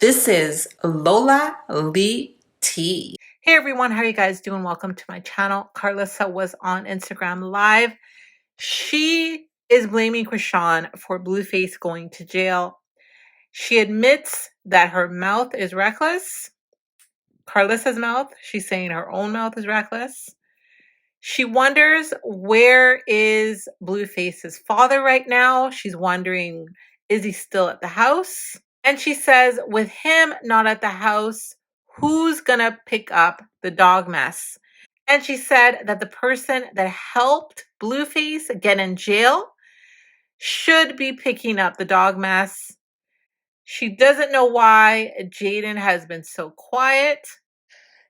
This is Lola Lee T. Hey everyone, how are you guys doing? Welcome to my channel. Karlissa was on Instagram Live. She is blaming Chrisean for BLUEFACE going to jail. She admits that her mouth is reckless. Karlissa's mouth. She's saying her own mouth is reckless. She wonders, where is BLUEFACE's father right now? She's wondering, is he still at the house? And she says, with him not at the house, who's gonna pick up the dog mess? And she said that the person that helped BLUEFACE get in jail should be picking up the dog mess. She doesn't know why Jaidyn has been so quiet.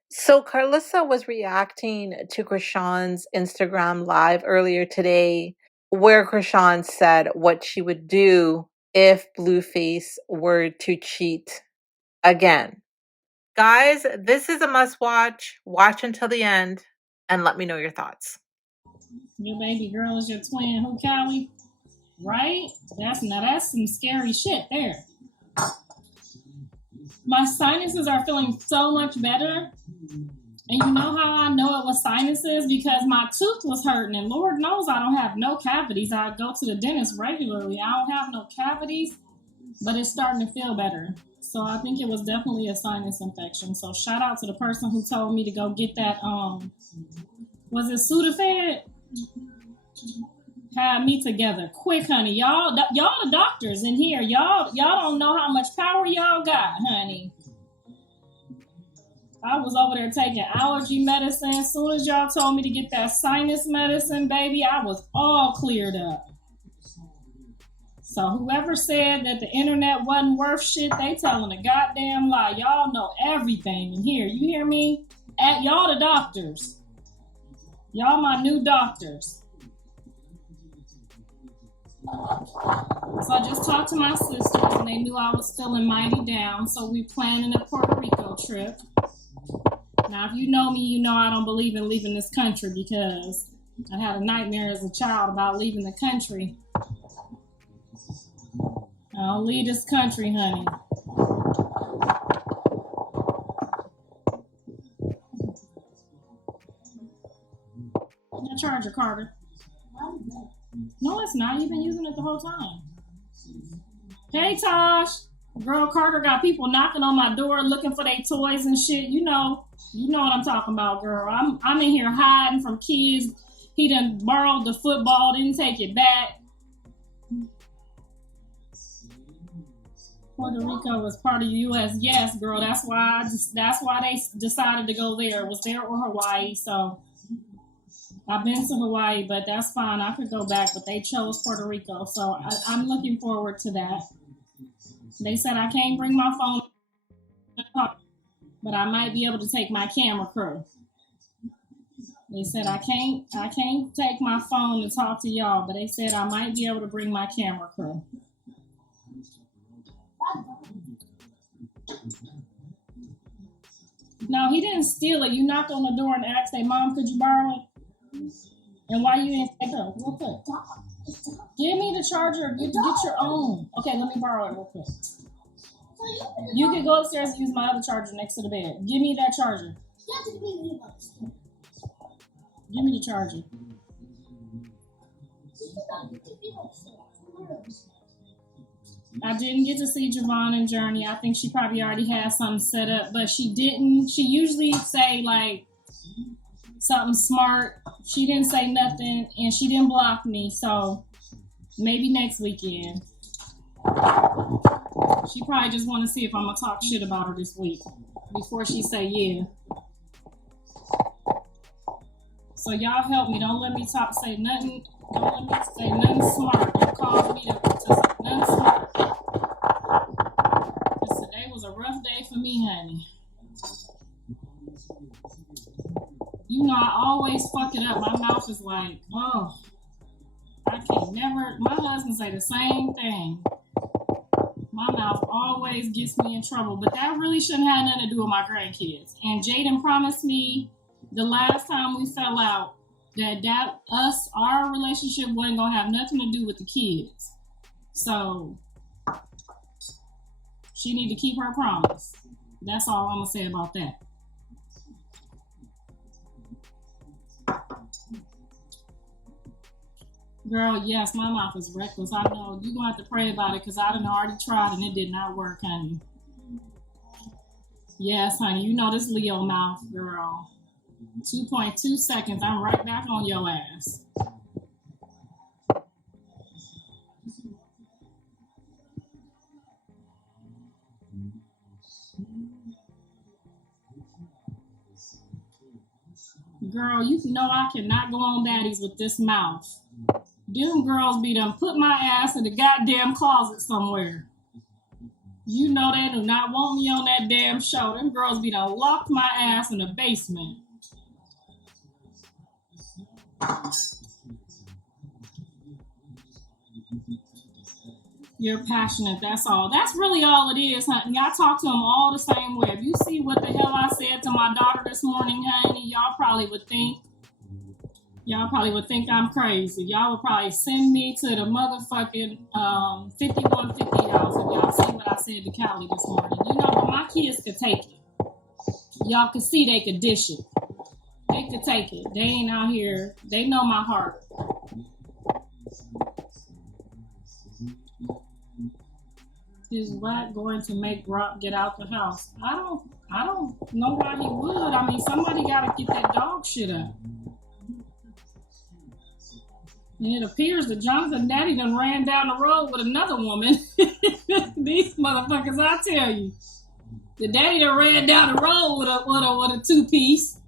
So Karlissa was reacting to Chrisean's Instagram Live earlier today, where Chrisean said what she would do if BLUEFACE were to cheat again. Guys, this is a must watch. Watch until the end and let me know your thoughts. Your baby girl is your twin, who, Callie? Right? That's some scary shit there. My sinuses are feeling so much better. And you know how I know it was sinuses? Because my tooth was hurting. And Lord knows I don't have no cavities. I go to the dentist regularly. I don't have no cavities. But it's starting to feel better. So I think it was definitely a sinus infection. So shout out to the person who told me to go get that, was it Sudafed? Had me together quick, honey. Y'all the doctors in here. Y'all don't know how much power y'all got, honey. I was over there taking allergy medicine. As soon as y'all told me to get that sinus medicine, baby, I was all cleared up. So whoever said that the internet wasn't worth shit, they telling a goddamn lie. Y'all know everything in here. You hear me? Y'all the doctors. Y'all my new doctors. So I just talked to my sisters and they knew I was feeling mighty down. So we planning a Puerto Rico trip. Now, if you know me, you know I don't believe in leaving this country because I had a nightmare as a child about leaving the country. I don't leave this country, honey. That charger, Carter. No, it's not. You've been using it the whole time. Hey, Tosh. Girl, Carter got people knocking on my door looking for their toys and shit. You know what I'm talking about, girl. I'm in here hiding from kids. He done borrowed the football, didn't take it back. Puerto Rico was part of the U.S. Yes, girl. That's why they decided to go there. It was there or Hawaii. So I've been to Hawaii, but that's fine. I could go back, but they chose Puerto Rico. So I'm looking forward to that. They said I can't bring my phone, but I might be able to take my camera crew. They said I can't take my phone to talk to y'all, but they said I might be able to bring my camera crew. No, he didn't steal it. You knocked on the door and asked, "Hey, Mom, could you borrow it?" And why you didn't take her? Real quick. Give me the charger. Get your own. Okay, let me borrow it real quick. You can go upstairs and use my other charger next to the bed. Give me that charger. Give me the charger. I didn't get to see Javon and Journey. I think she probably already had something set up, but she didn't. She usually say like something smart. She didn't say nothing, and she didn't block me. So maybe next weekend. She probably just want to see if I'm gonna talk shit about her this week before she say yeah. So y'all help me. Don't let me say nothing. Don't let me say nothing smart. Don't cause me to say nothing smart. Because today was a rough day for me, honey. You know I always fuck it up. My mouth is like, oh, I can never. My husband say the same thing. My mouth always gets me in trouble, but that really shouldn't have nothing to do with my grandkids. And Jaidyn promised me the last time we fell out that our relationship wasn't gonna have nothing to do with the kids. So She need to keep her promise. That's all I'm gonna say about that. Girl, yes, my mouth is reckless. I know. You're going to have to pray about it because I done already tried and it did not work, honey. Yes, honey. You know this Leo mouth, girl. 2.2 seconds. I'm right back on your ass. Girl, you know I cannot go on baddies with this mouth. Them girls be done put my ass in the goddamn closet somewhere. You know they do not want me on that damn show. Them girls be done locked my ass in the basement. You're passionate, that's all. That's really all it is, honey. I talk to them all the same way. If you see what the hell I said to my daughter this morning, honey, y'all probably would think I'm crazy. Y'all would probably send me to the motherfucking 5150 house if y'all see what I said to Callie this morning. You know, but my kids could take it. Y'all could see they could dish it. They could take it. They ain't out here. They know my heart. Is Wack going to make Rock get out the house? I don't know why he would. I mean, somebody gotta get that dog shit up. And it appears that Jonathan Daddy done ran down the road with another woman. These motherfuckers, I tell you. The daddy done ran down the road with a two-piece.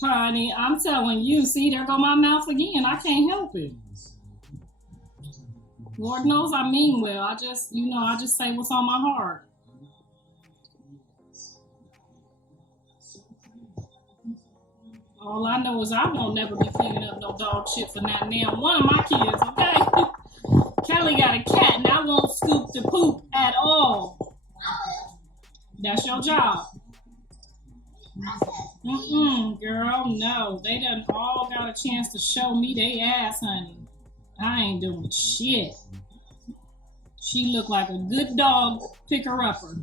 Honey, I'm telling you, see, there go my mouth again. I can't help it. Lord knows I mean well. I just say what's on my heart. All I know is I won't never be cleaning up no dog shit for not now one of my kids, okay? Kelly got a cat and I won't scoop the poop at all. That's your job. Girl, no. They done all got a chance to show me they ass, honey. I ain't doing shit. She looked like a good dog picker-upper.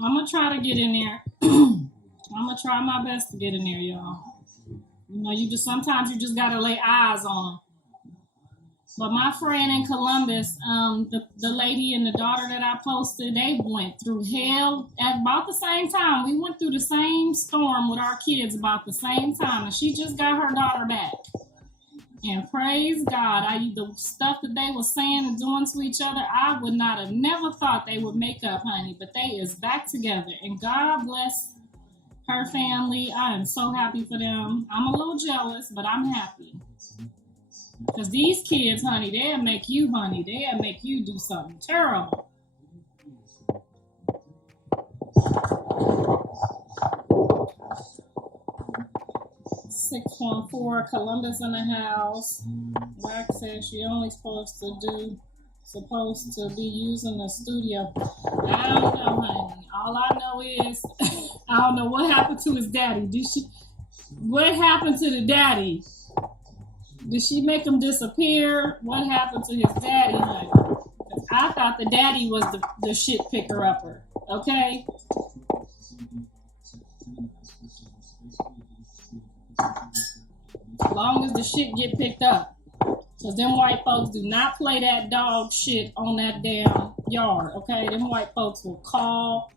I'm gonna try to get in there. I'm gonna try my best to get in there, y'all. You know, sometimes you just gotta lay eyes on them. But my friend in Columbus, the lady and the daughter that I posted, they went through hell at about the same time. We went through the same storm with our kids about the same time, and she just got her daughter back. And praise God, the stuff that they were saying and doing to each other, I would not have never thought they would make up, honey. But they is back together, and God bless her family. I am so happy for them. I'm a little jealous, but I'm happy. Because these kids, honey, they'll make you do something terrible. $6.4 Columbus in the house. Wax says she only supposed to be using the studio. I don't know, honey. All I know is I don't know what happened to his daddy. What happened to the daddy? Did she make him disappear? What happened to his daddy, honey? I thought the daddy was the shit picker-upper, okay? As long as the shit get picked up. Because them white folks do not play that dog shit on that damn yard, okay? Them white folks will call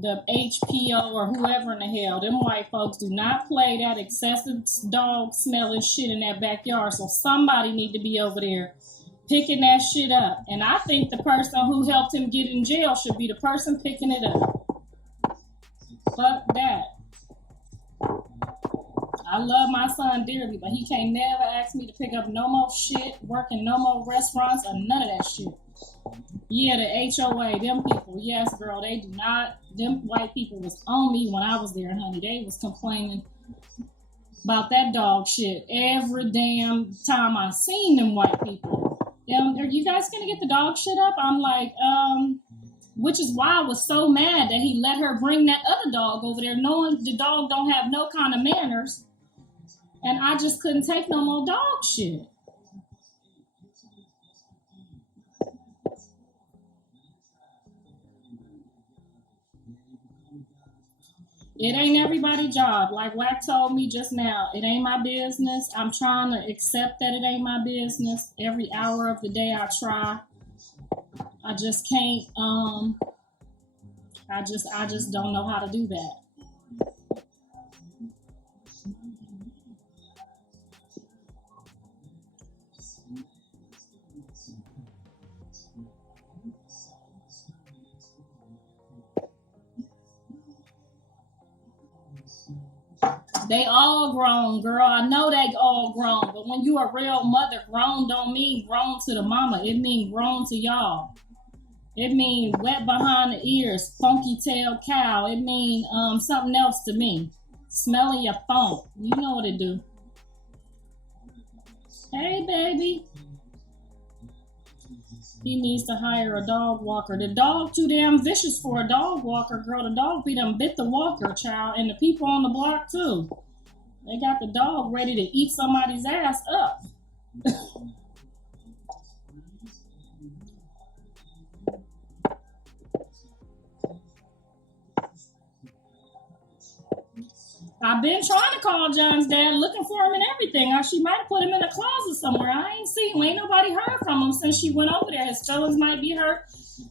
the HPO or whoever in the hell. Them white folks do not play that excessive dog smelling shit in that backyard. So somebody need to be over there picking that shit up. And I think the person who helped him get in jail should be the person picking it up. Fuck that. I love my son dearly, but he can't never ask me to pick up no more shit, work in no more restaurants, or none of that shit. Yeah, the HOA, them people, yes, girl, they do not, them white people was on me when I was there, honey. They was complaining about that dog shit every damn time I seen them white people. Are you guys gonna get the dog shit up? I'm like, Which is why I was so mad that he let her bring that other dog over there, knowing the dog don't have no kind of manners. And I just couldn't take no more dog shit. It ain't everybody's job. Like Wack told me just now, it ain't my business. I'm trying to accept that it ain't my business. Every hour of the day I try. I just can't, I just don't know how to do that. They all grown, girl. I know they all grown. But when you a real mother, grown don't mean grown to the mama. It mean grown to y'all. It mean wet behind the ears, funky tail cow. It mean something else to me. Smelling your funk. You know what it do. Hey, baby. He needs to hire a dog walker. The dog too damn vicious for a dog walker, girl. The dog be done bit the walker, child. And the people on the block, too. They got the dog ready to eat somebody's ass up. I've been trying to call John's dad, looking for him and everything. She might have put him in a closet somewhere. I ain't seen him. Ain't nobody heard from him since she went over there. His feelings might be hurt.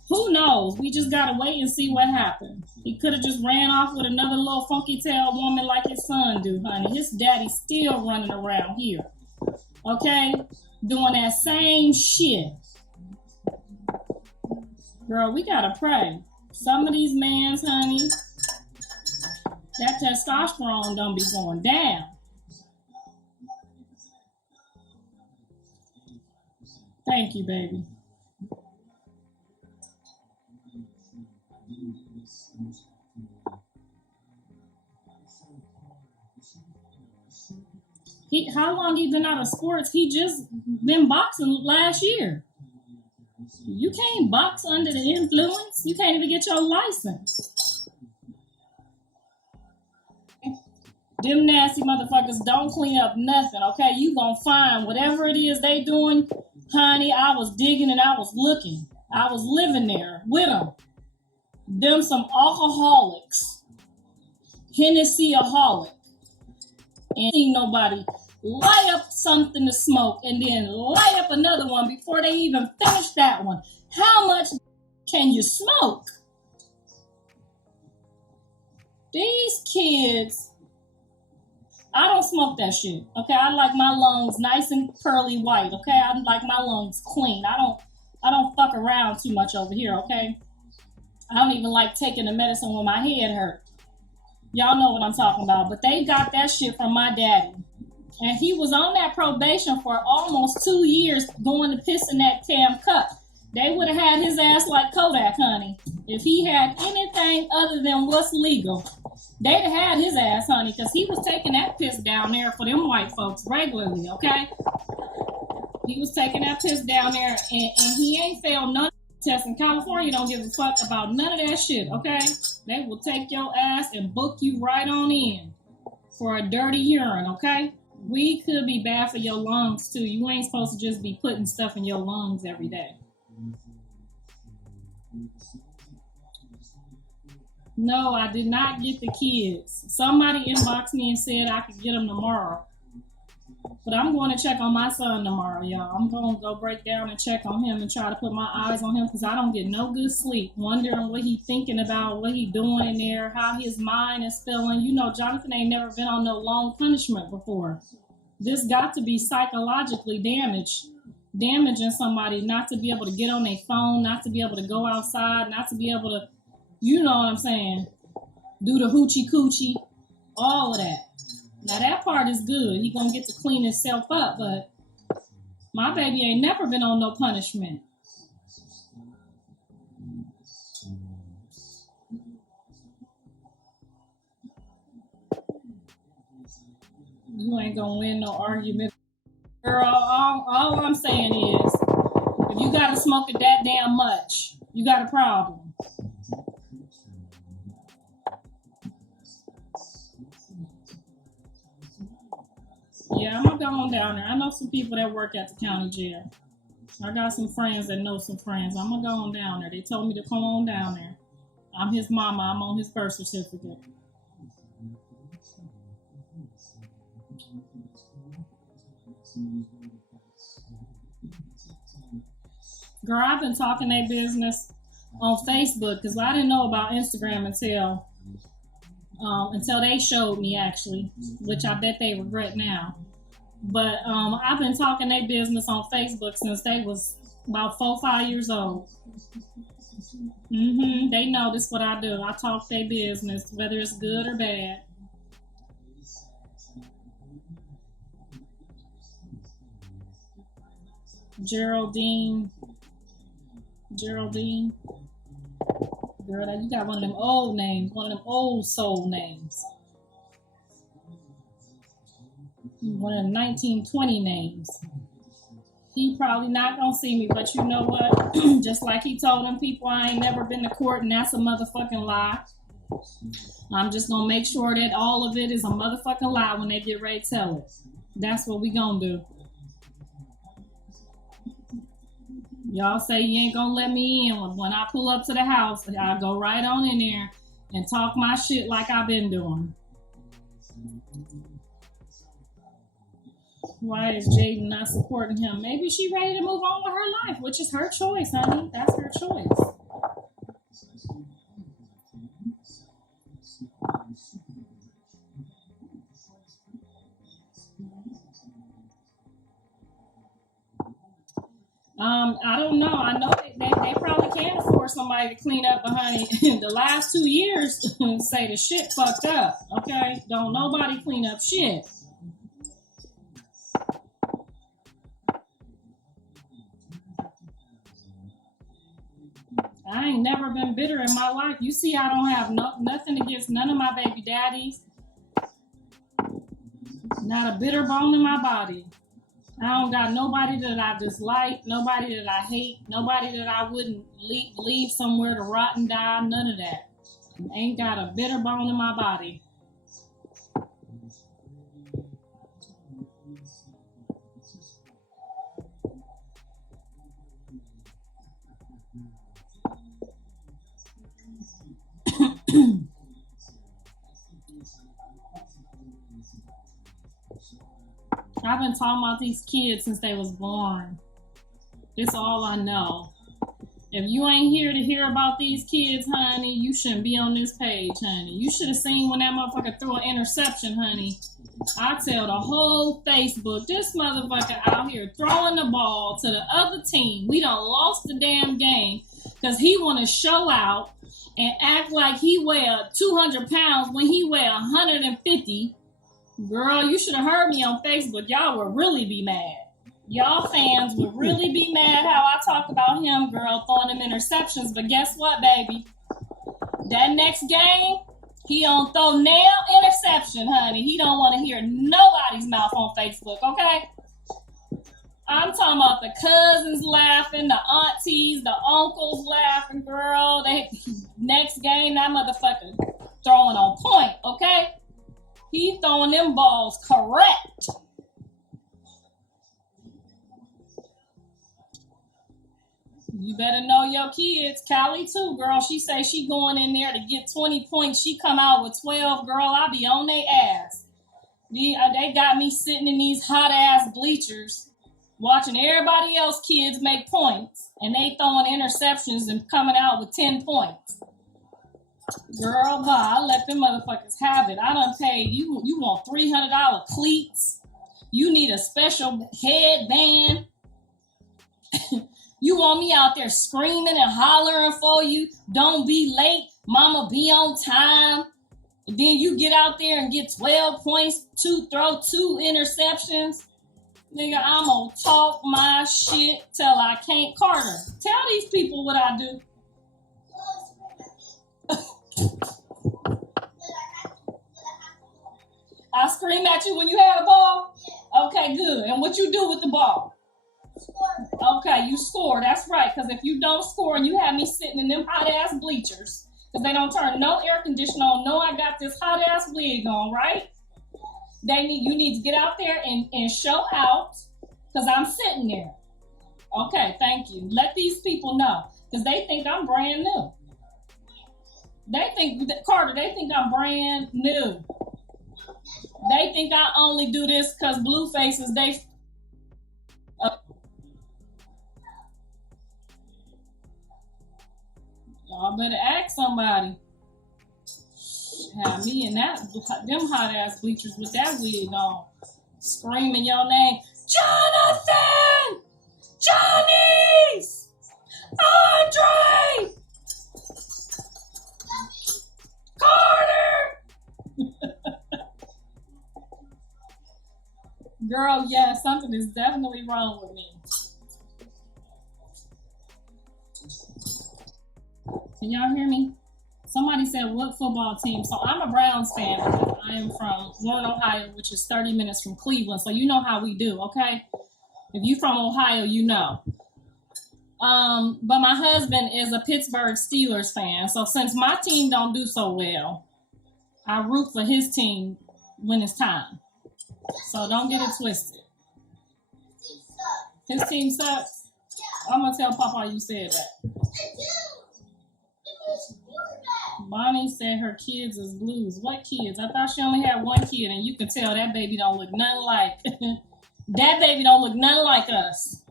Who knows? We just got to wait and see what happened. He could have just ran off with another little funky tail woman like his son do, honey. His daddy's still running around here. Okay? Doing that same shit. Girl, we got to pray. Some of these mans, honey, that testosterone don't be going down. Thank you, baby. How long he been out of sports? He just been boxing last year. You can't box under the influence. You can't even get your license. Them nasty motherfuckers don't clean up nothing, okay? You gonna find whatever it is they doing. Honey, I was digging and I was looking. I was living there with them. Them some alcoholics. Hennessy-aholic. And see nobody light up something to smoke and then light up another one before they even finish that one. How much can you smoke? These kids... I don't smoke that shit, okay? I like my lungs nice and pearly white, okay? I like my lungs clean. I don't fuck around too much over here, okay? I don't even like taking the medicine when my head hurt. Y'all know what I'm talking about. But they got that shit from my daddy. And he was on that probation for almost 2 years going to piss in that damn cup. They would have had his ass like Kodak, honey. If he had anything other than what's legal, they'd have had his ass, honey, because he was taking that piss down there for them white folks regularly, okay? He was taking that piss down there, and he ain't failed none of the tests. In California, don't give a fuck about none of that shit, okay? They will take your ass and book you right on in for a dirty urine, okay? Weed could be bad for your lungs, too. You ain't supposed to just be putting stuff in your lungs every day. No, I did not get the kids. Somebody inboxed me and said I could get them tomorrow. But I'm going to check on my son tomorrow, y'all. I'm going to go break down and check on him and try to put my eyes on him because I don't get no good sleep. Wondering what he thinking about, what he doing in there, how his mind is feeling. You know, Jonathan ain't never been on no long punishment before. This got to be psychologically damaging somebody not to be able to get on their phone, not to be able to go outside, not to be able to, you know what I'm saying, do the hoochie coochie, all of that. Now that part is good. He gonna get to clean himself up, but my baby ain't never been on no punishment. You ain't gonna win no argument. Girl, all I'm saying is, if you gotta smoke it that damn much, you got a problem. Yeah, I'm gonna go on down there. I know some people that work at the county jail. I got some friends that know some friends. I'm gonna go on down there. They told me to come on down there. I'm his mama. I'm on his birth certificate. Girl, I've been talking their business on Facebook because I didn't know about Instagram until they showed me, actually, which I bet they regret now. But I've been talking their business on Facebook since they was about 4 or 5 years old. They know this what I do. I talk their business, whether it's good or bad. Geraldine. Girl, you got one of them old names, one of them old soul names. One of them 1920 names. He probably not gonna see me, but you know what? Just like he told them people I ain't never been to court, and that's a motherfucking lie. I'm just gonna make sure that all of it is a motherfucking lie when they get ready to tell it. That's what we gonna do. Y'all say you ain't gonna let me in. When I pull up to the house, I'll go right on in there and talk my shit like I've been doing. Why is Jaidyn not supporting him? Maybe she ready to move on with her life, which is her choice, honey. That's her choice. I don't know. I know they probably can't afford somebody to clean up, but honey, the last 2 years say the shit fucked up. Okay, don't nobody clean up shit. I ain't never been bitter in my life. You see, I don't have nothing against none of my baby daddies. Not a bitter bone in my body. I don't got nobody that I dislike, nobody that I hate, nobody that I wouldn't leave somewhere to rot and die, none of that. Ain't got a bitter bone in my body. I've been talking about these kids since they was born. It's all I know. If you ain't here to hear about these kids, honey, you shouldn't be on this page, honey. You should have seen when that motherfucker threw an interception, honey. I tell the whole Facebook, this motherfucker out here throwing the ball to the other team. We done lost the damn game because he want to show out and act like he weigh 200 pounds when he weigh 150. Girl, you should have heard me on Facebook. Y'all would really be mad. Y'all fans would really be mad how I talk about him, girl, throwing them interceptions. But guess what, baby? That next game, he don't throw nail interception, honey. He don't want to hear nobody's mouth on Facebook, okay? I'm talking about the cousins laughing, the aunties, the uncles laughing, girl. Next game, that motherfucker throwing on point, okay? He throwing them balls correct. You better know your kids. Callie too, girl. She say she going in there to get 20 points. She come out with 12, girl. I be on their ass. They got me sitting in these hot ass bleachers watching everybody else kids make points. And they throwing interceptions and coming out with 10 points. Girl, I let them motherfuckers have it. I done paid you want $300 cleats. You need a special headband. You want me out there screaming and hollering for you. Don't be late. Mama, be on time. And then you get out there and get 12 points, throw 2 interceptions. Nigga, I'm gonna talk my shit till I can't. Carter, tell these people what I do. I scream at you when you have a ball? Yeah. Okay, good. And what you do with the ball? Score. Okay, you score. That's right. Because if you don't score and you have me sitting in them hot-ass bleachers, because they don't turn no air conditioner on, no, I got this hot-ass wig on, right? You need to get out there and show out, because I'm sitting there. Okay, thank you. Let these people know, because they think I'm brand new. They think, Carter, they think I'm brand new. They think I only do this because BLUEFACE is they. Y'all better ask somebody. Have me in them hot ass bleachers with that wig on, screaming your name, Jonathan, Johnny's, Andre, Carter. Girl, yeah, something is definitely wrong with me. Can y'all hear me? Somebody said, what football team? So I'm a Browns fan because I am from Warren, Ohio, which is 30 minutes from Cleveland. So you know how we do, okay? If you from Ohio, you know. But my husband is a Pittsburgh Steelers fan. So since my team don't do so well, I root for his team when it's time. So don't get it twisted. His team sucks? I'm going to tell Papa you said that. Bonnie said her kids is blues. What kids? I thought she only had one kid, and you can tell that baby don't look nothing like that baby don't look nothing like us.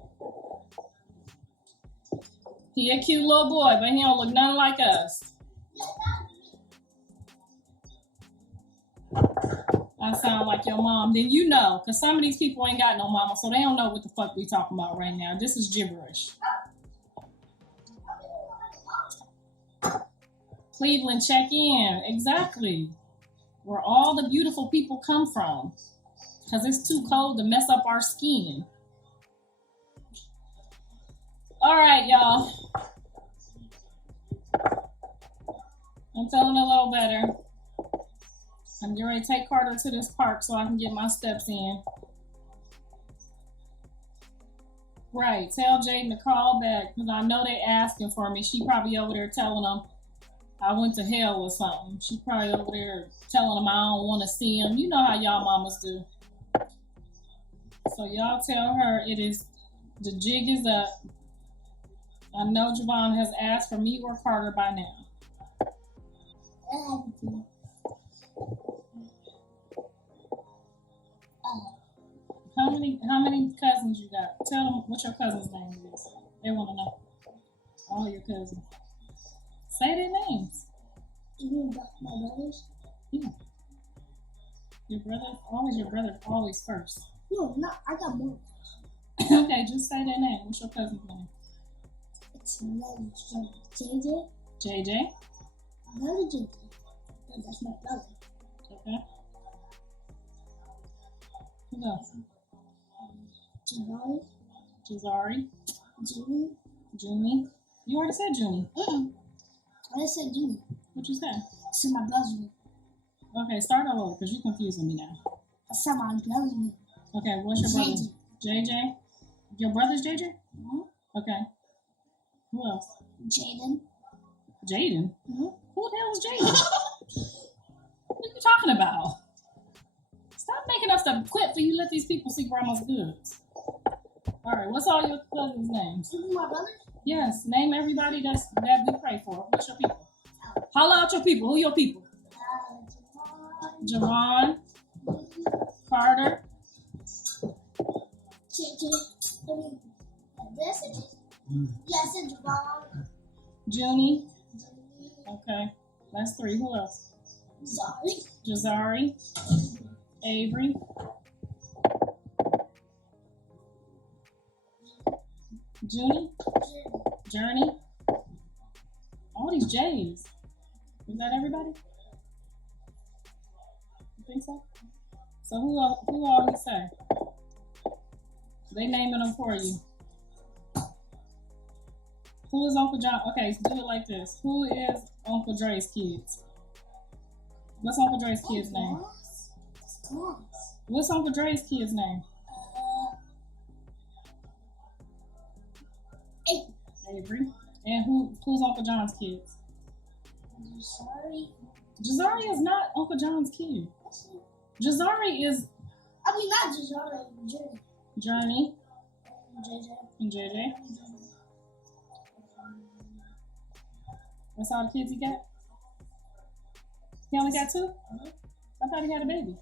He a cute little boy, but he don't look nothing like us. I sound like your mom. Then you know, because some of these people ain't got no mama, so they don't know what the fuck we talking about right now. This is gibberish. Cleveland, check in. Exactly. Where all the beautiful people come from. Because it's too cold to mess up our skin. All right, y'all. I'm feeling a little better. I'm getting ready to take Carter to this park so I can get my steps in. Right. Tell Jaidyn to call back because I know they asking for me. She probably over there telling them I went to hell or something. She probably over there telling them I don't want to see them. You know how y'all mamas do. So y'all tell her it is, the jig is up. I know Javon has asked for me or Carter by now. How many cousins you got? Tell them what your cousin's name is. They want to know. All your cousins. Say their names. You mean my brothers? Yeah. Your brother? Always first. No, not. I got more. Okay, just say their name. What's your cousin's name? It's JJ. JJ? Another JJ. But that's my brother. Okay. Who else? Jazari. Junie. You already said Junie. I just said Junie. What you say? I said my brother's name. Okay, start all over because you're confusing me now. I said my brother's name. Okay, what's your brother? JJ. Your brother's JJ? Mm-hmm. Okay. Who else? Jaidyn. Jaidyn? Mm-hmm. Who the hell is Jaidyn? What are you talking about? Stop making up stuff. Quit for you let these people see grandma's goods. All right, what's all your cousins' names? My brother? Yes, name everybody that we pray for. What's your people? Holla out your people. Who your people? Javon. Carter. Yeah, I said Javon. Junie. Okay, that's 3. Who else? Jazari. Avery. Junie. Journey. All these J's. Is that everybody? You think so? So who all he say? They naming them for you. Who is Uncle John? Okay, so do it like this. Who is Uncle Dre's kids? What's Uncle Dre's kid's name? What's Uncle Dre's kid's name? Avery. And who's Uncle John's kids? Jazari. Jazari is not Uncle John's kid. Jazari is... I mean, not Jazari, Journey. Journey. JJ. And JJ. That's all the kids he got? He only got 2? I thought he had a baby.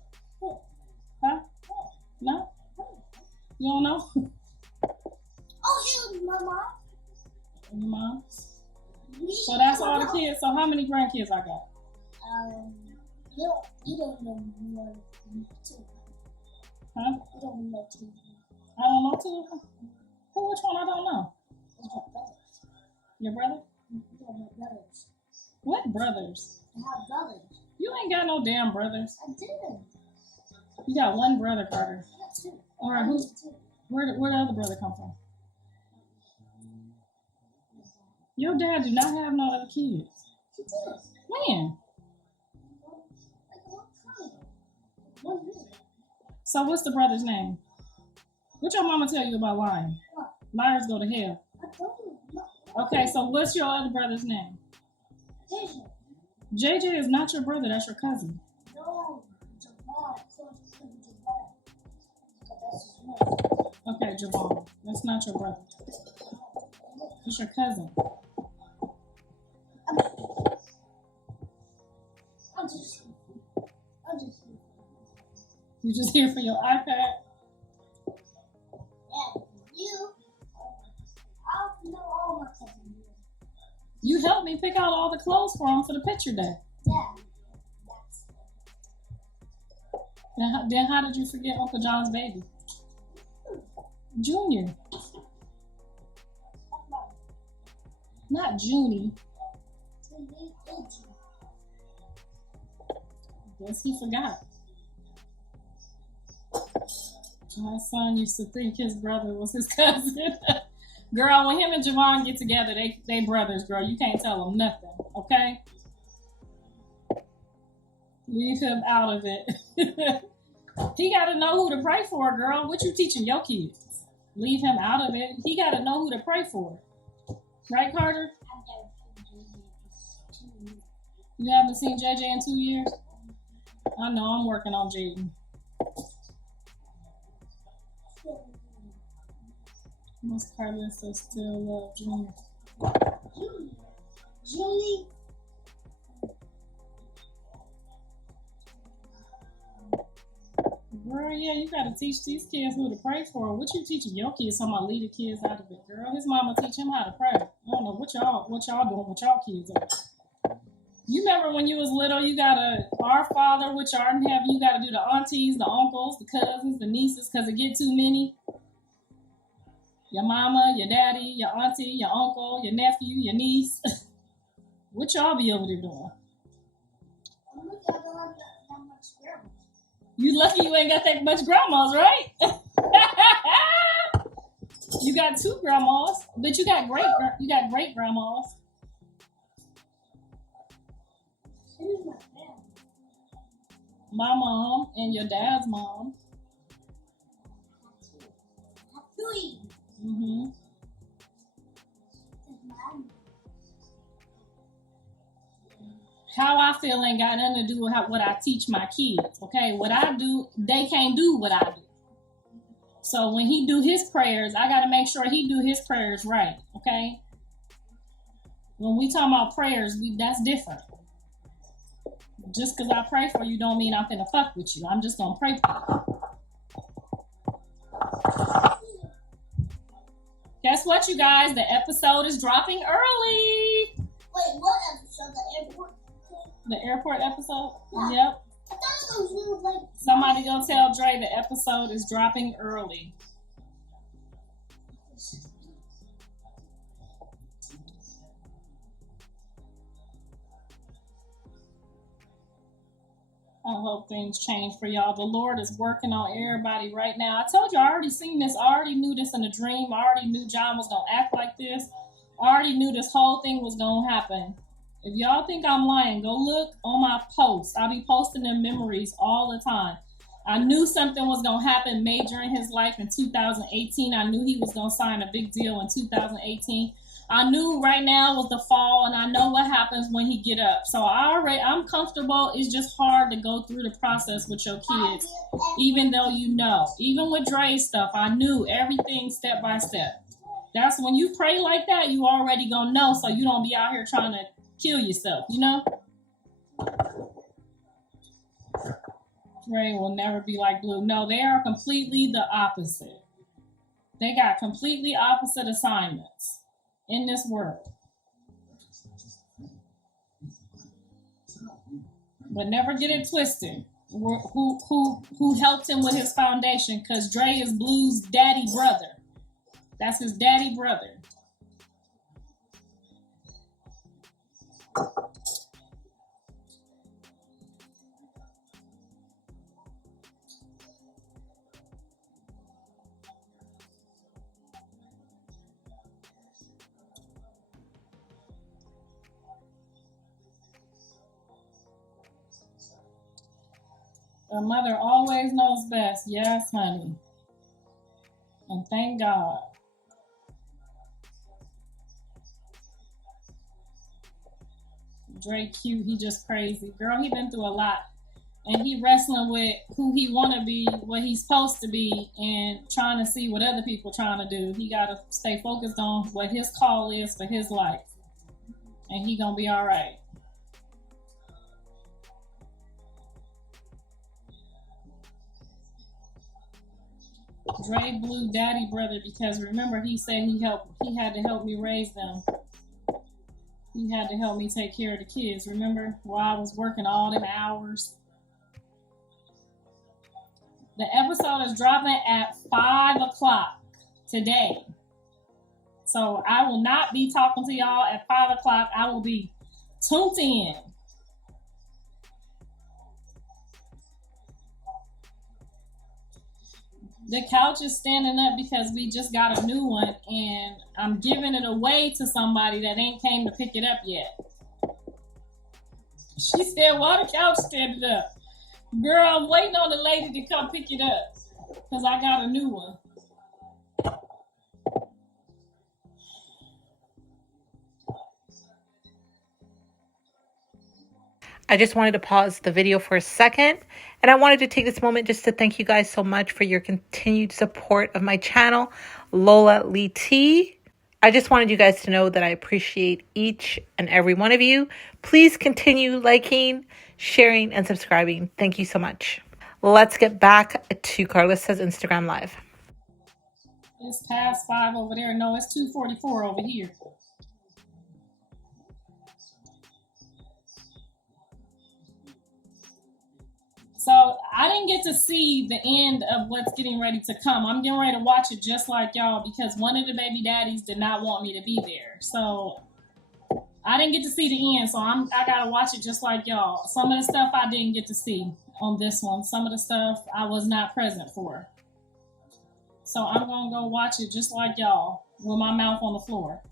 Huh? No? You don't know? Oh, yeah, my mom. And your mom? So that's all the kids. So how many grandkids I got? You don't know more than 2. Huh? You don't know 2. I don't know 2 of them. Who? Which one I don't know? It's my brothers. Your brother? You got my brothers. What brothers? I have brothers. You ain't got no damn brothers. I did. You got one brother, Carter. I got 2. All right, who's? Where the other brother come from? Your dad do not have no other kids. He did. When? Like a long time ago. 1 year. So what's the brother's name? What your mama tell you about lying? What? Liars go to hell. I told you. No. Okay, so what's your other brother's name? JJ. JJ is not your brother, that's your cousin. No. Javon. I called him Javon. But that's his name. Okay, Javon. That's not your brother. It's your cousin. I'm just You just here for your iPad? Yeah, you. I know all my cousins. You helped me pick out all the clothes for him for the picture day. Yeah. Then how did you forget Uncle John's baby? Junior. Not Junie. Guess he forgot. My son used to think his brother was his cousin. Girl, when him and Javon get together, they brothers, girl. You can't tell them nothing, okay? Leave him out of it. He got to know who to pray for, girl. What you teaching your kids? Leave him out of it. He got to know who to pray for. Right, Carter? You haven't seen JJ in 2 years? I know, I'm working on Jayden. Miss Karlissa still love Junior. Julie. Girl, yeah, you gotta teach these kids who to pray for. What you teaching your kids? Talking about lead the kids out of it, girl. His mama teach him how to pray. I don't know what y'all doing with y'all kids are. You remember when you was little, you gotta Our Father, which art in heaven, you gotta do the aunties, the uncles, the cousins, the nieces, cause it get too many. Your mama, your daddy, your auntie, your uncle, your nephew, your niece. What y'all be over there doing? You lucky you ain't got that much grandmas, right? You got 2 grandmas, but you got great grandmas. My mom and your dad's mom. Mm-hmm. How I feel ain't got nothing to do with what I teach my kids, okay? What I do, they can't do what I do. So when he do his prayers, I got to make sure he do his prayers right, okay? When we talk about prayers, that's different. Just because I pray for you don't mean I'm finna fuck with you. I'm just going to pray for you. Guess what, you guys? The episode is dropping early. Wait, what episode? The airport? The airport episode? Yeah. Yep. I thought it was like... Somebody go tell Dre the episode is dropping early. I hope things change for y'all. The Lord is working on everybody right now. I told you, I already seen this. I already knew this in a dream. I already knew John was going to act like this. I already knew this whole thing was going to happen. If y'all think I'm lying, go look on my posts. I'll be posting them memories all the time. I knew something was going to happen major in his life in 2018. I knew he was going to sign a big deal in 2018. I knew right now was the fall, and I know what happens when he get up. So I'm comfortable. It's just hard to go through the process with your kids, even though you know. Even with Dre's stuff, I knew everything step by step. That's when you pray like that, you already gonna know, so you don't be out here trying to kill yourself, you know? Dre will never be like Blue. No, they are completely the opposite. They got completely opposite assignments in this world. But never get it twisted. Who helped him with his foundation? Because Dre is Blue's daddy brother. That's his daddy brother. A mother always knows best. Yes, honey. And thank God. Dre cute. He just crazy. Girl, he been through a lot. And he wrestling with who he want to be, what he's supposed to be, and trying to see what other people trying to do. He got to stay focused on what his call is for his life. And he going to be all right. Dre Blue daddy brother, because remember he said he had to help me raise them. He had to help me take care of the kids. Remember, while I was working all them hours. The episode is dropping at 5 o'clock today. So I will not be talking to y'all at 5 o'clock. I will be tuned in. The couch is standing up because we just got a new one, and I'm giving it away to somebody that ain't came to pick it up yet. She said, why the couch standing up? Girl, I'm waiting on the lady to come pick it up because I got a new one. I just wanted to pause the video for a second, and I wanted to take this moment just to thank you guys so much for your continued support of my channel, Lola Lee T. I just wanted you guys to know that I appreciate each and every one of you. Please continue liking, sharing, and subscribing. Thank you so much. Let's get back to Karlissa's Instagram Live. It's past 5 over there. No, it's 2:44 over here. So I didn't get to see the end of what's getting ready to come. I'm getting ready to watch it just like y'all because one of the baby daddies did not want me to be there. So I didn't get to see the end. So I gotta watch it just like y'all. Some of the stuff I didn't get to see on this one. Some of the stuff I was not present for. So I'm gonna go watch it just like y'all with my mouth on the floor.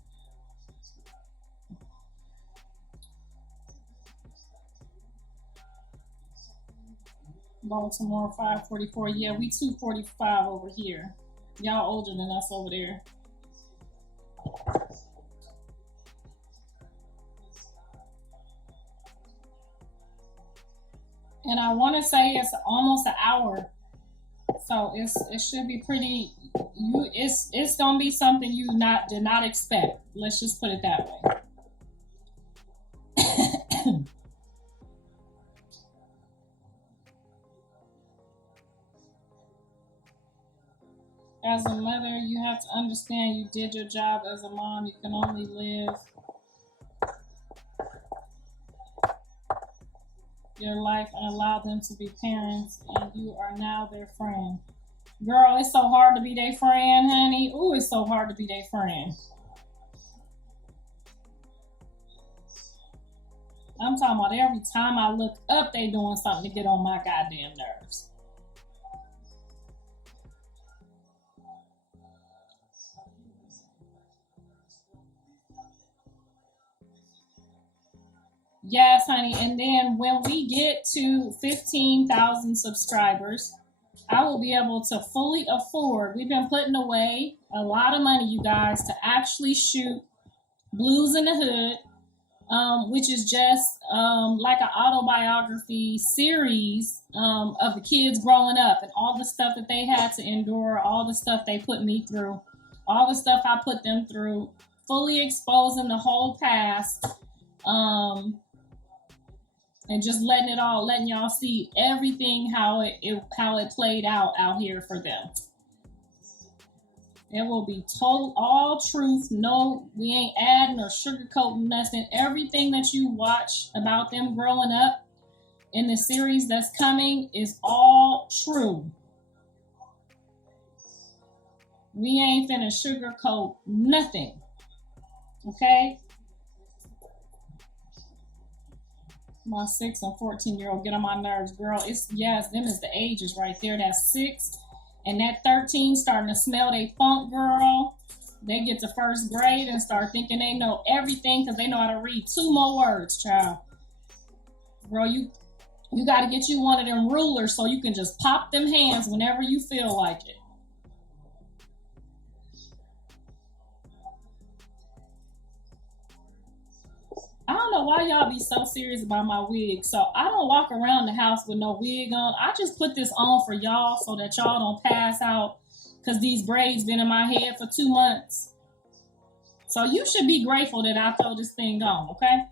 Baltimore 5:44. Yeah, we 2:45 over here. Y'all older than us over there. And I want to say it's almost an hour, so it should be pretty. It's gonna be something you did not expect. Let's just put it that way. As a mother, you have to understand you did your job. As a mom, you can only live your life and allow them to be parents, and you are now their friend. Girl, it's so hard to be their friend, honey. Ooh, it's so hard to be their friend. I'm talking about every time I look up, they doing something to get on my goddamn nerves. Yes, honey. And then when we get to 15,000 subscribers, I will be able to fully afford. We've been putting away a lot of money, you guys, to actually shoot Blues in the Hood, which is just like an autobiography series of the kids growing up and all the stuff that they had to endure, all the stuff they put me through, all the stuff I put them through, fully exposing the whole past, and just letting y'all see everything how it played out here for them. It will be told all truth. No, we ain't adding or sugarcoating nothing. Everything that you watch about them growing up in the series that's coming is all true. We ain't finna sugarcoat nothing. Okay? My 6 and 14-year-old get on my nerves, girl. Them is the ages right there. That's 6 and that 13 starting to smell they funk, girl. They get to first grade and start thinking they know everything because they know how to read 2 more words, child. Girl, you got to get you one of them rulers so you can just pop them hands whenever you feel like it. I don't know why y'all be so serious about my wig. So I don't walk around the house with no wig on. I just put this on for y'all so that y'all don't pass out because these braids been in my head for 2 months. So you should be grateful that I throw this thing on, okay?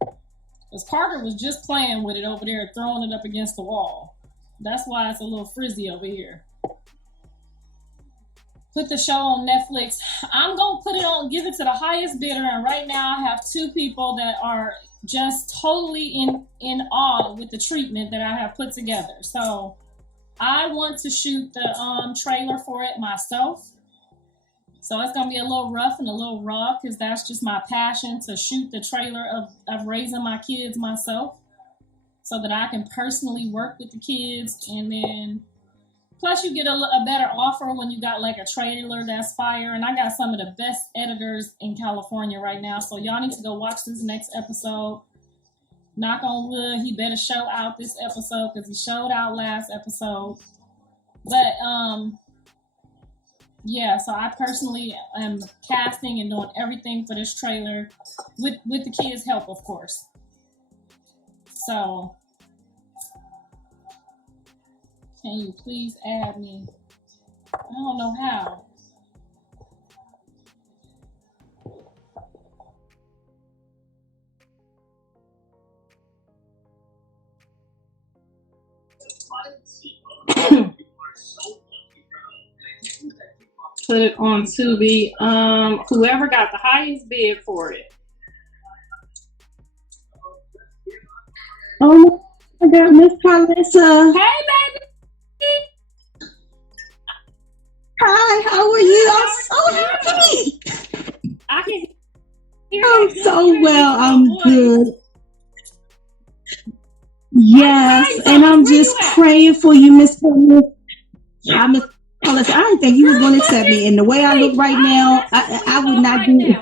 Because Carter was just playing with it over there, throwing it up against the wall. That's why it's a little frizzy over here. Put the show on Netflix. I'm going to put it on, give it to the highest bidder. And right now I have 2 people that are just totally in awe with the treatment that I have put together. So I want to shoot the trailer for it myself. So it's going to be a little rough and a little raw because that's just my passion, to shoot the trailer of raising my kids myself so that I can personally work with the kids. And then plus you get a better offer when you got like a trailer that's fire. And I got some of the best editors in California right now. So y'all need to go watch this next episode. Knock on wood, he better show out this episode because he showed out last episode. But yeah, so I personally am casting and doing everything for this trailer with the kids' help, of course. So can you please add me? I don't know how. Put it on Tubi. Whoever got the highest bid for it. Oh my God, Miss Karlissa. Hey, baby. Hi, how are you? I'm so happy. I can hear I'm you. so well. I'm good. Yes, and I'm just praying for you, Miss Karlissa. Karlissa, I didn't think you was going to accept me. And the way I look right now, I would not do it.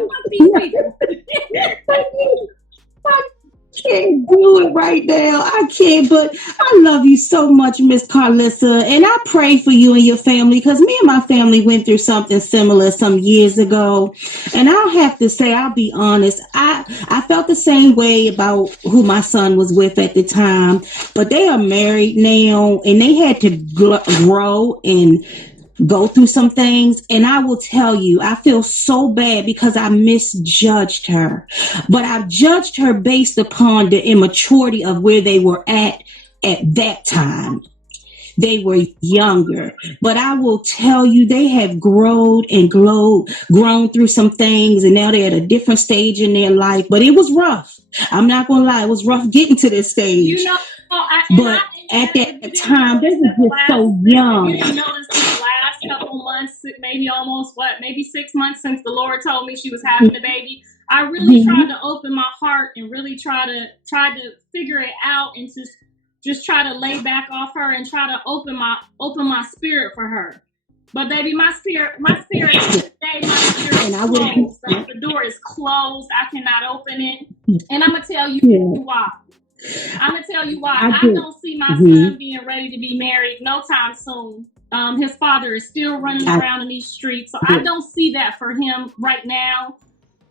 I can't do it right now. I can't, but I love you so much, Miss Karlissa, and I pray for you and your family because me and my family went through something similar some years ago. And I'll have to say, I'll be honest, I felt the same way about who my son was with at the time, but they are married now, and they had to grow and go through some things. And I will tell you, I feel so bad because I misjudged her, but I judged her based upon the immaturity of where they were at that time. They were younger, but I will tell you, they have grown through some things, and now they're at a different stage in their life. But it was rough. I'm not gonna lie, it was rough getting to this stage. You know, at that time, they were just so young. You didn't notice these last couple months, maybe almost maybe 6 months since the Lord told me she was having a baby. I really tried to open my heart and really try to figure it out and just try to lay back off her and try to open my spirit for her. But baby, my spirit today, and I closed. The door is closed. I cannot open it. And I'm gonna tell you why. I don't see my son being ready to be married no time soon. His father is still running around in these streets. So I don't see that for him right now.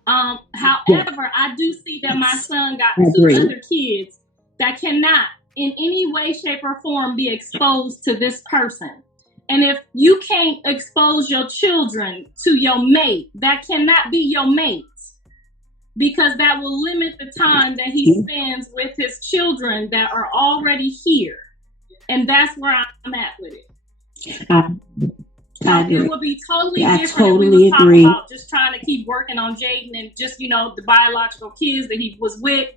However, I do see that my son got two other kids that cannot in any way, shape, or form be exposed to this person. And if you can't expose your children to your mate, that cannot be your mate, because that will limit the time that he spends with his children that are already here. And that's where I'm at with it. I agree. It would be totally I different totally if we were agree. talking about just trying to keep working on Jayden and just, the biological kids that he was with.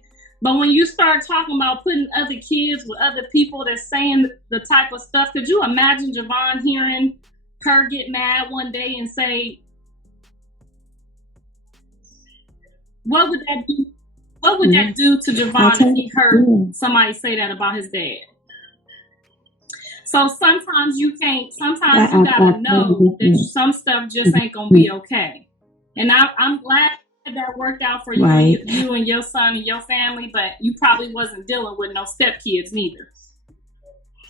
But when you start talking about putting other kids with other people that's saying the type of stuff, could you imagine Javon hearing her get mad one day and say, what would that do? What would that do to Javon if he heard somebody say that about his dad? So sometimes you gotta know that some stuff just ain't gonna be okay. And I'm glad that worked out for you, right. you and your son and your family, but you probably wasn't dealing with no stepkids neither.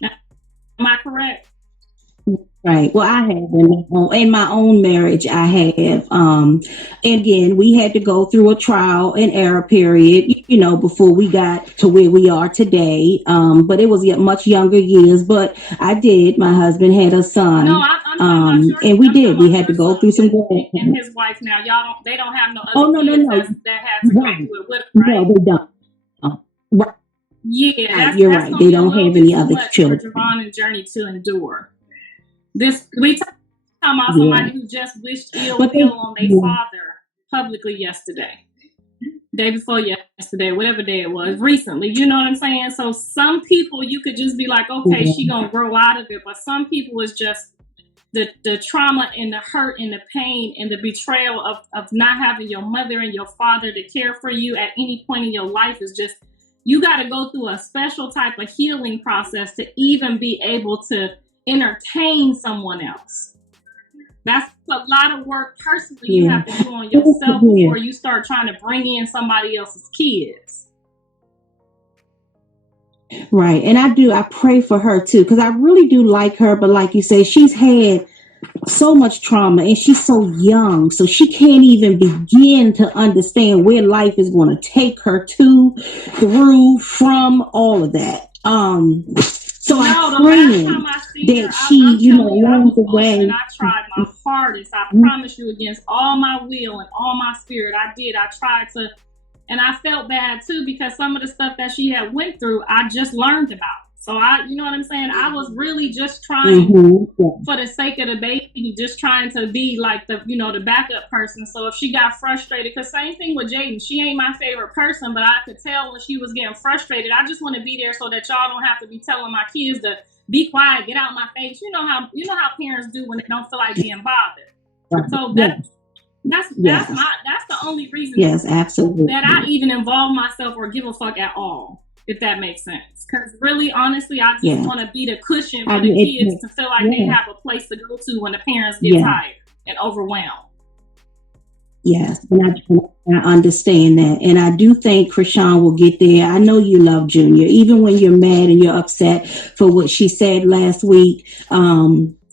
Am I correct? Right. Well, I have in my own marriage, I have. Again, we had to go through a trial and error period, before we got to where we are today. But it was much younger years. But I did. My husband had a son. No, I'm talking about and we did. We had to go through some growth. And his wife now, they don't have no other kids that had to go through it with them, right? No, they don't. Right. Yeah, you're right. They don't have any other children. For Javon and Journey to endure. We talking about somebody who just wished ill on their father publicly yesterday, day before yesterday, whatever day it was, recently. You know what I'm saying? So some people you could just be like, okay, she gonna grow out of it, but some people is just the trauma and the hurt and the pain and the betrayal of not having your mother and your father to care for you at any point in your life is just, you got to go through a special type of healing process to even be able to entertain someone else. That's a lot of work personally you have to do on yourself before you start trying to bring in somebody else's kids. Right. And I pray for her too, because I really do like her. But like you say, she's had so much trauma and she's so young, so she can't even begin to understand where life is going to take her to, through, from all of that. So I'm praying that she, along the way. And I tried my hardest. I promise you, against all my will and all my spirit, I did. I tried to, and I felt bad too, because some of the stuff that she had went through, I just learned about. So you know what I'm saying? I was really just trying for the sake of the baby, just trying to be like the backup person. So if she got frustrated, because same thing with Jayden, she ain't my favorite person, but I could tell when she was getting frustrated. I just want to be there so that y'all don't have to be telling my kids to be quiet, get out my face. You know how parents do when they don't feel like being bothered. So that's the only reason absolutely. that I even involve myself or give a fuck at all. If that makes sense. Because really, honestly, I just want to be the cushion for the kids to feel like they have a place to go to when the parents get tired and overwhelmed. Yes, and I understand that. And I do think Chrisean will get there. I know you love Junior, even when you're mad and you're upset for what she said last week.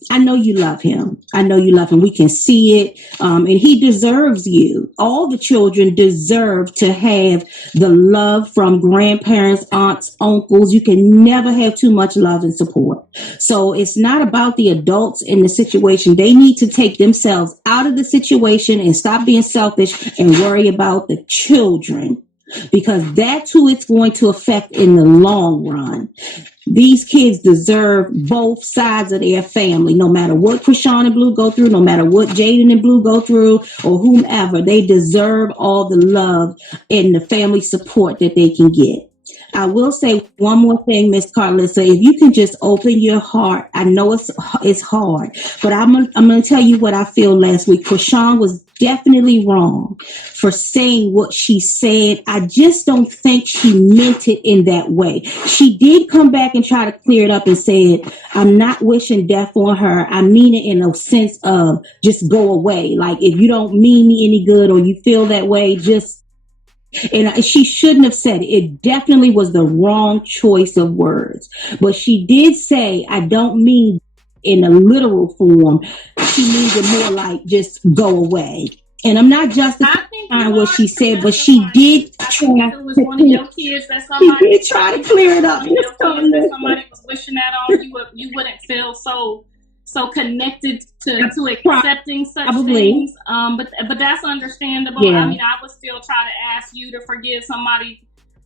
I know you love him. I know you love him. We can see it. And he deserves you. All the children deserve to have the love from grandparents, aunts, uncles. You can never have too much love and support. So it's not about the adults in the situation. They need to take themselves out of the situation and stop being selfish and worry about the children, because that's who it's going to affect in the long run. These kids deserve both sides of their family, no matter what Chrisean and Blue go through, no matter what Jayden and Blue go through, or whomever. They deserve all the love and the family support that they can get. I will say one more thing, Miss Karlissa. If you can just open your heart, I know it's hard, but I'm gonna tell you what I feel last week. Chrisean was definitely wrong for saying what she said. I just don't think she meant it in that way. She did come back and try to clear it up and said, I'm not wishing death on her. I mean it in a sense of just go away. Like, if you don't mean me any good or you feel that way, and she shouldn't have said it. It definitely was the wrong choice of words. But she did say, I don't mean in a literal form, she needed more like just go away. And I'm not justifying what she said, but she did try it was one of your kids that somebody did try to clear it up. That somebody was wishing that on you wouldn't feel so connected to accepting such things. But that's understandable. Yeah. I mean, I would still try to ask you to forgive somebody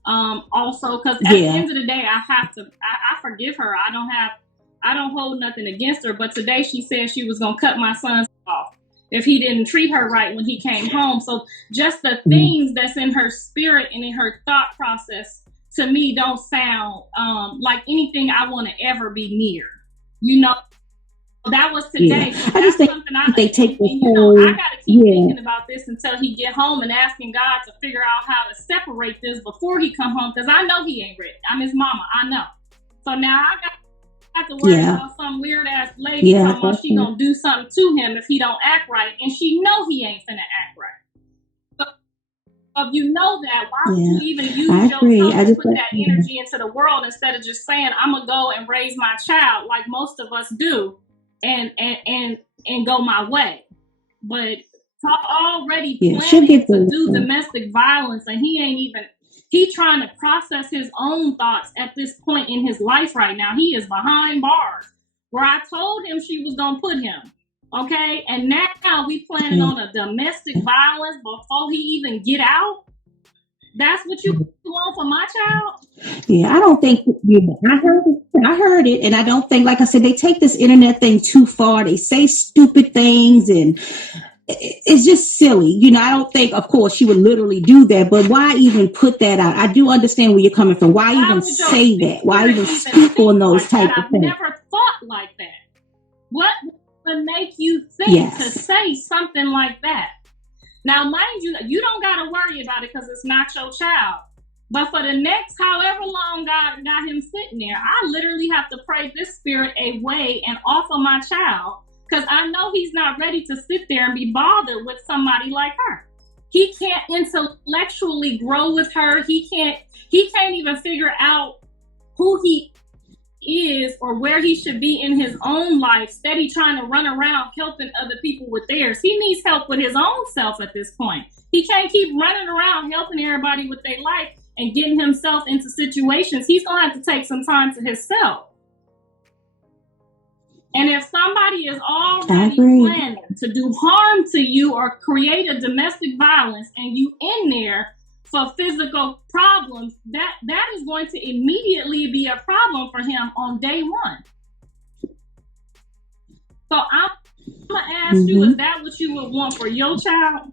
also, because at the end of the day, I forgive her. I don't hold nothing against her. But today she said she was gonna cut my son off if he didn't treat her right when he came home. So just the things that's in her spirit and in her thought process, to me, don't sound like anything I want to ever be near. You know, that was today. Yeah. So I just think something I they take the whole, I got to keep thinking about this until he get home and asking God to figure out how to separate this before he come home, because I know he ain't ready. I'm his mama. I know. So now I got to worry about some weird ass lady talking about she gonna do something to him if he don't act right, and she know he ain't finna act right. So if you know that, why would you even use yourself to put that energy into the world instead of just saying, I'm gonna go and raise my child like most of us do and go my way? But already planning to do domestic violence, and he trying to process his own thoughts at this point in his life right now. He is behind bars where I told him she was going to put him. Okay. And now we planning on a domestic violence before he even get out. That's what you want for my child? Yeah, I don't think I heard it, and I don't think, like I said, they take this internet thing too far. They say stupid things, and it's just silly. You know, I don't think, of course, she would literally do that, but why even put that out? I do understand where you're coming from. Why even say that? Why even speak on those type of things? I've never thought like that. What would make you think to say something like that? Now, mind you, you don't got to worry about it because it's not your child. But for the next however long God got him sitting there, I literally have to pray this spirit away and off of my child, because I know he's not ready to sit there and be bothered with somebody like her. He can't intellectually grow with her. He can't even figure out who he is or where he should be in his own life, steady trying to run around helping other people with theirs. He needs help with his own self at this point. He can't keep running around helping everybody with their life and getting himself into situations. He's going to have to take some time to himself. And if somebody is already planning to do harm to you or create a domestic violence and you in there for physical problems, that is going to immediately be a problem for him on day one. So I'm going to ask you, is that what you would want for your child?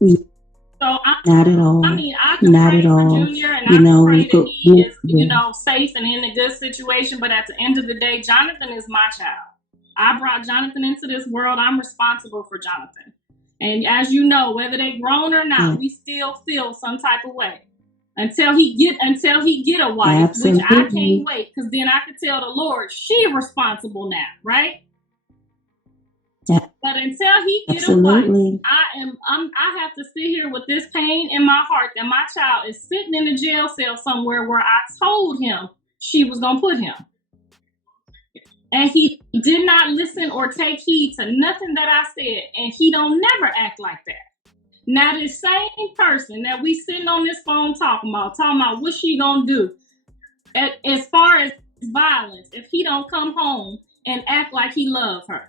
So not at all. I mean, I can pray for Junior, and I can pray that he is, safe and in a good situation. But at the end of the day, Jonathan is my child. I brought Jonathan into this world. I'm responsible for Jonathan. And as you know, whether they grown or not, we still feel some type of way until he get a wife, which I can't wait, because then I could tell the Lord she responsible now, right? But until he get a wife, I have to sit here with this pain in my heart that my child is sitting in a jail cell somewhere where I told him she was gonna put him. And he did not listen or take heed to nothing that I said. And he don't never act like that. Now, this same person that we sitting on this phone talking about what she gonna do as far as violence if he don't come home and act like he loves her.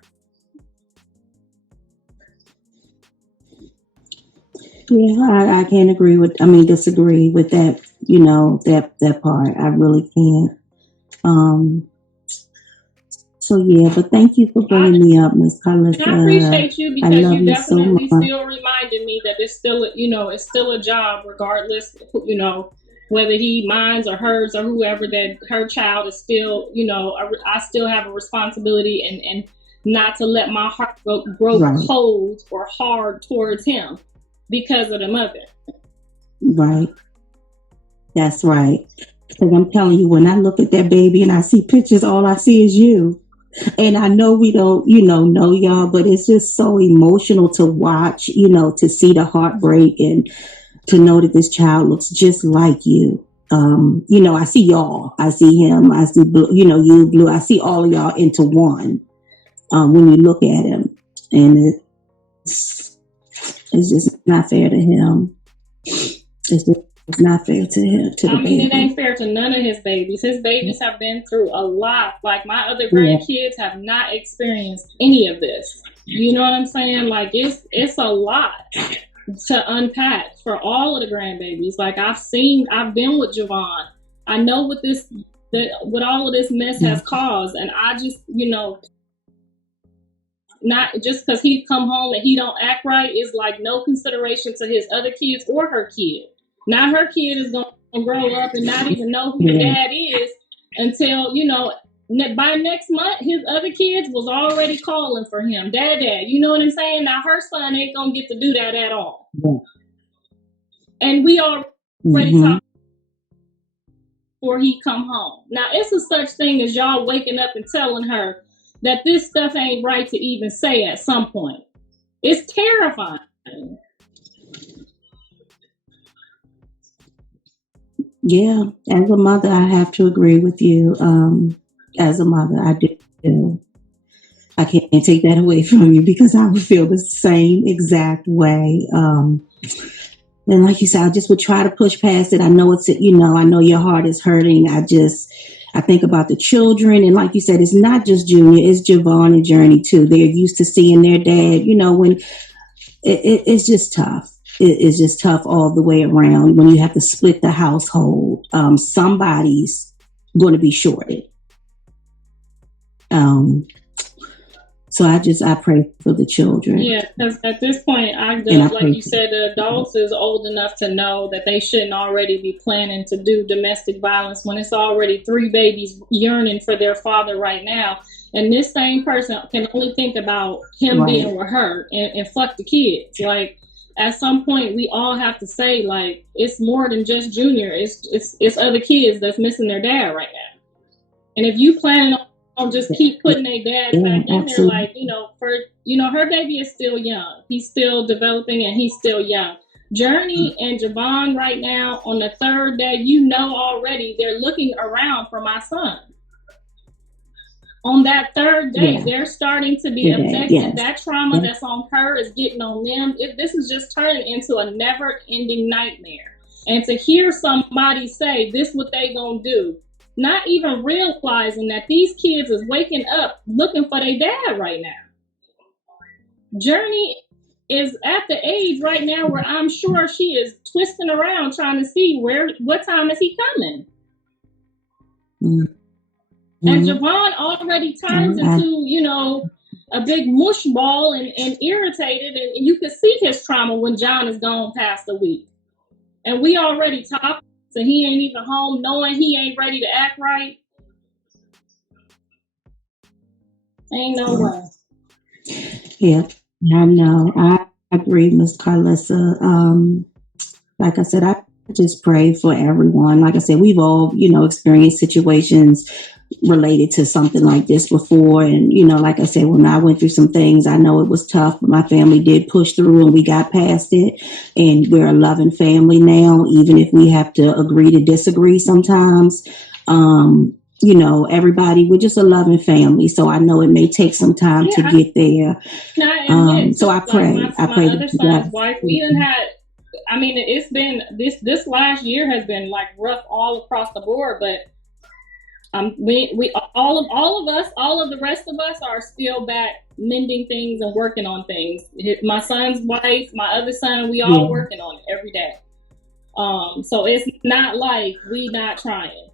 Yeah, I can't disagree with that, that part. I really can't. So yeah, but thank you for bringing me up, Miss Karlissa. I appreciate you, because you definitely still reminded me that it's still, it's still a job, regardless, whether he minds or hers or whoever, that her child is still, I still have a responsibility and not to let my heart grow cold or hard towards him because of the mother. Right. That's right. Because I'm telling you, when I look at that baby and I see pictures, all I see is you. And I know we don't, know y'all, but it's just so emotional to watch, to see the heartbreak and to know that this child looks just like you. You know, I see y'all. I see him. I see Blue, you know, you, Blue. I see all of y'all into one when you look at him. And it's just not fair to him. It's not fair to him. I mean, it ain't fair to none of his babies. His babies have been through a lot. Like, my other grandkids have not experienced any of this. You know what I'm saying? Like, it's a lot to unpack for all of the grandbabies. Like, I've been with Javon. I know what all of this mess has caused. And I just, you know, not just because he come home and he don't act right is like no consideration to his other kids or her kid. Now her kid is going to grow up and not even know who the dad is until, you know, by next month, his other kids was already calling for him. Dad. You know what I'm saying? Now her son ain't going to get to do that at all. Yeah. And we already talked before he come home. Now it's a such thing as y'all waking up and telling her that this stuff ain't right to even say at some point. It's terrifying. Yeah, as a mother, I have to agree with you. As a mother, I do. I can't take that away from you because I would feel the same exact way. And like you said, I just would try to push past it. I know it's, you know, I know your heart is hurting. I think about the children. And like you said, it's not just Junior, it's Javon and Journey too. They're used to seeing their dad, you know, when it's just tough. It's just tough all the way around when you have to split the household. Somebody's going to be shorted. So I pray for the children. Yeah, because at this point, like you said, the adults is old enough to know that they shouldn't already be planning to do domestic violence when it's already 3 babies yearning for their father right now. And this same person can only think about him being with her and fuck the kids. Like, at some point, we all have to say, like, it's more than just Junior. It's other kids that's missing their dad right now. And if you plan on just keep putting their dads back in there, like, you know, her baby is still young. He's still developing and he's still young. Journey and Javon right now on the 3rd day, you know already they're looking around for my son. On that 3rd day, they're starting to be affected. Yes. That trauma that's on her is getting on them. This is just turning into a never-ending nightmare. And to hear somebody say this what they gonna do, not even realizing that these kids is waking up looking for their dad right now. Journey is at the age right now where I'm sure she is twisting around trying to see what time is he coming. And Javon already turns into, you know, a big mush ball and irritated, and you can see his trauma when John is gone past a week. And we already talked. So he ain't even home, knowing he ain't ready to act right. Ain't no way. Yeah, I know. I agree, Miss Karlissa. Like I said, I just pray for everyone. Like I said, we've all, you know, experienced situations related to something like this before. And, you know, like I said, when I went through some things, I know it was tough, but my family did push through and we got past it. And we're a loving family now, even if we have to agree to disagree sometimes. You know, everybody, we're just a loving family. So I know it may take some time to get there. So I pray. I pray that son's wife, we done had, I mean, it's been, this last year has been like rough all across the board, but we all of the rest of us are still back mending things and working on things. My son's wife, my other son, we all working on it every day. So it's not like we not trying.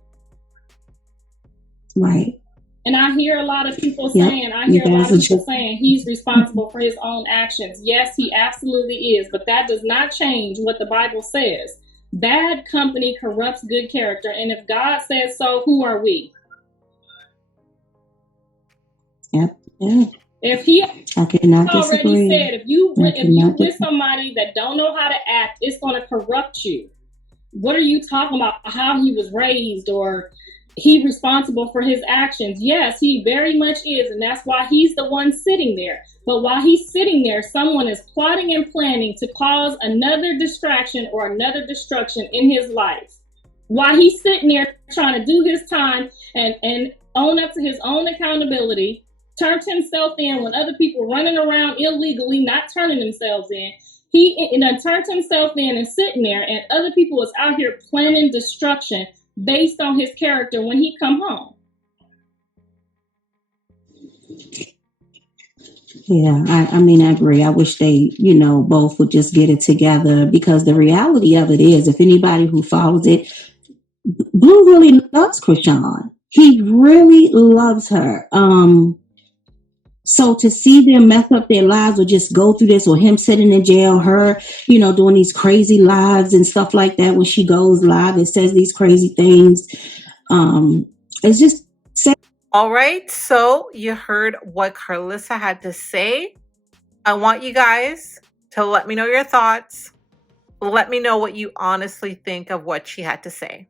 Right. And I hear a lot of people saying, he's responsible for his own actions. Yes, he absolutely is. But that does not change what the Bible says. Bad company corrupts good character. And if God says so, who are we? Yep. Yeah. If he already said, if you with somebody that don't know how to act, it's going to corrupt you. What are you talking about? How he was raised, or he responsible for his actions? Yes, he very much is. And that's why he's the one sitting there. But while he's sitting there, someone is plotting and planning to cause another distraction or another destruction in his life. while he's sitting there trying to do his time and own up to his own accountability, turned himself in when other people running around illegally, not turning themselves in. He turned himself in and sitting there, and other people was out here planning destruction based on his character when he come home. Yeah, I mean, I agree. I wish they, both would just get it together, because the reality of it is, if anybody who follows it, Blue really loves Chrisean. He really loves her. So to see them mess up their lives or just go through this, or him sitting in jail, her, doing these crazy lives and stuff like that, when she goes live and says these crazy things, it's just sad. All right, so you heard what Karlissa had to say. I want you guys to let me know your thoughts. Let me know what you honestly think of what she had to say.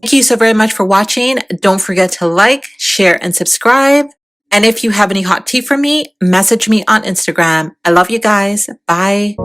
Thank you so very much for watching. Don't forget to like, share, and subscribe. And if you have any hot tea for me, message me on Instagram. I love you guys. Bye.